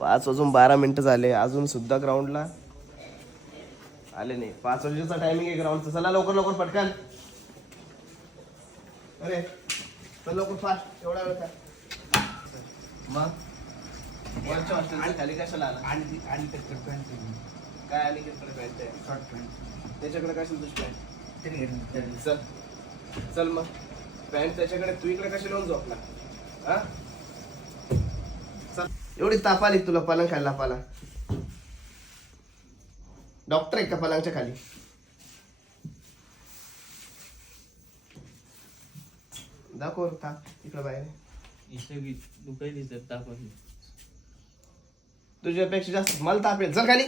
5:12 झाले, अजून सुद्धा ग्राउंडला आले नाही. 5 वाजेचा टायमिंग आहे ग्राउंडचा. चला लवकर लवकर पटकन. अरे चल लवकर फास्ट. एवढा वेळ काय मग वरच्या हॉस्टेलच्या खाली कशाला आला? आणि पॅन्ट काय आणि किती पॅन्ट आहे? शॉर्ट पॅन्ट त्याच्याकडे काय तुझी पॅन्ट? ते चल चल मग पॅन्ट त्याच्याकडे, तू इकडे कशी लावून झोपला? हा चल. एवढी ताप आली तुला पलंग खायला पाला? डॉक्टर आहे का पलंगच्या खाली? दाखव ताप इकडे बाहेर. तुझ्यापेक्षा जास्त मला ताप येत. चल खाली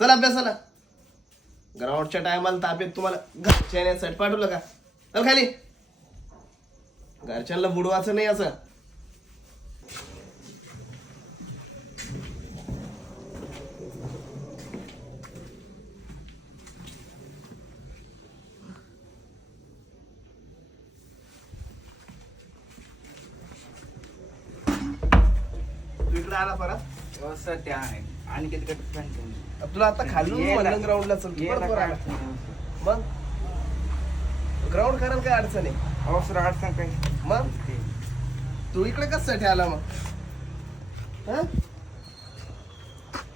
चल अभ्यासाला. ग्राउंडच्या टायमाला ताप येत तुम्हाला? घरच्याने सेट पाठवलं का? चल खाली. घरच्यांना बुडवायचं नाही असं. तू इकडे आला परत? सर ते आहे आणि किती पॅन्ट तुला आता खालून ग्राउंडला चल. मग ग्राउंड करायला काय अडचण आहे? हो सर अडचण काय मग तू इकडे कशासाठी आला मग? हा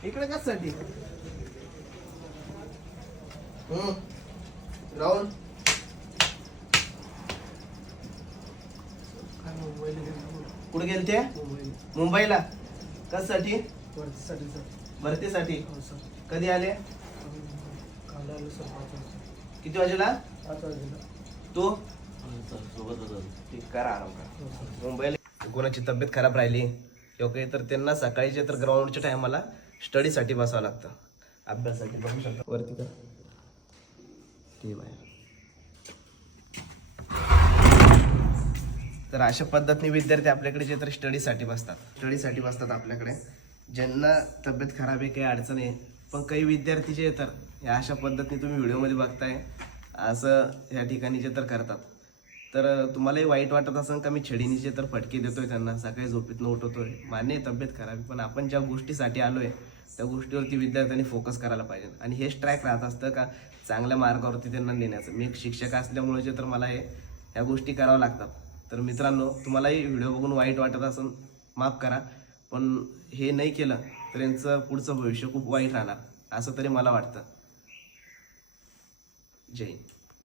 इकडे कशासाठी? ग्राउंड कुठे गेलते? मुंबईला. कशासाठी? भरतीसाठी. कधी आले? किती वाजेला? तू करा आराम करा. मुंबईला कोणाची तब्येत खराब राहिली किंवा काही तर त्यांना सकाळीच्या तर ग्राउंडच्या टायमाला स्टडीसाठी बसावं लागतं, अभ्यासासाठी. बघू शकता वरती का ठीक आहे. तर अशा पद्धतीने विद्यार्थी आपल्याकडे जे तर स्टडीसाठी बसतात आपल्याकडे. ज्यांना तब्येत खराब आहे, काही अडचण आहे, पण काही विद्यार्थी जे तर या अशा पद्धतीने तुम्ही व्हिडिओमध्ये बघताय असं या ठिकाणी जे तर करतात. तर तुम्हालाही वाईट वाटत असेल का मी छडीने जे तर फटके देतोय त्यांना, सकाळी झोपेतनं उठवतोय. मान्य आहे तब्येत खराब आहे, पण आपण ज्या गोष्टीसाठी आलोय त्या गोष्टीवरती विद्यार्थ्यांनी फोकस करायला पाहिजे. आणि हेच ट्रॅक राहत असतं का चांगल्या मार्गावरती त्यांना नेण्याचं. मी एक शिक्षक असल्यामुळे जे तर मला ह्या गोष्टी कराव्या लागतात. तर मित्रांनो, तुम्हालाही व्हिडिओ बघून वाईट वाटत असेल माफ करा, पण हे नाही केलं तर यांचं पुढचं भविष्य खूप वाईट राहणार असं तरी मला वाटतं. जय हिंद.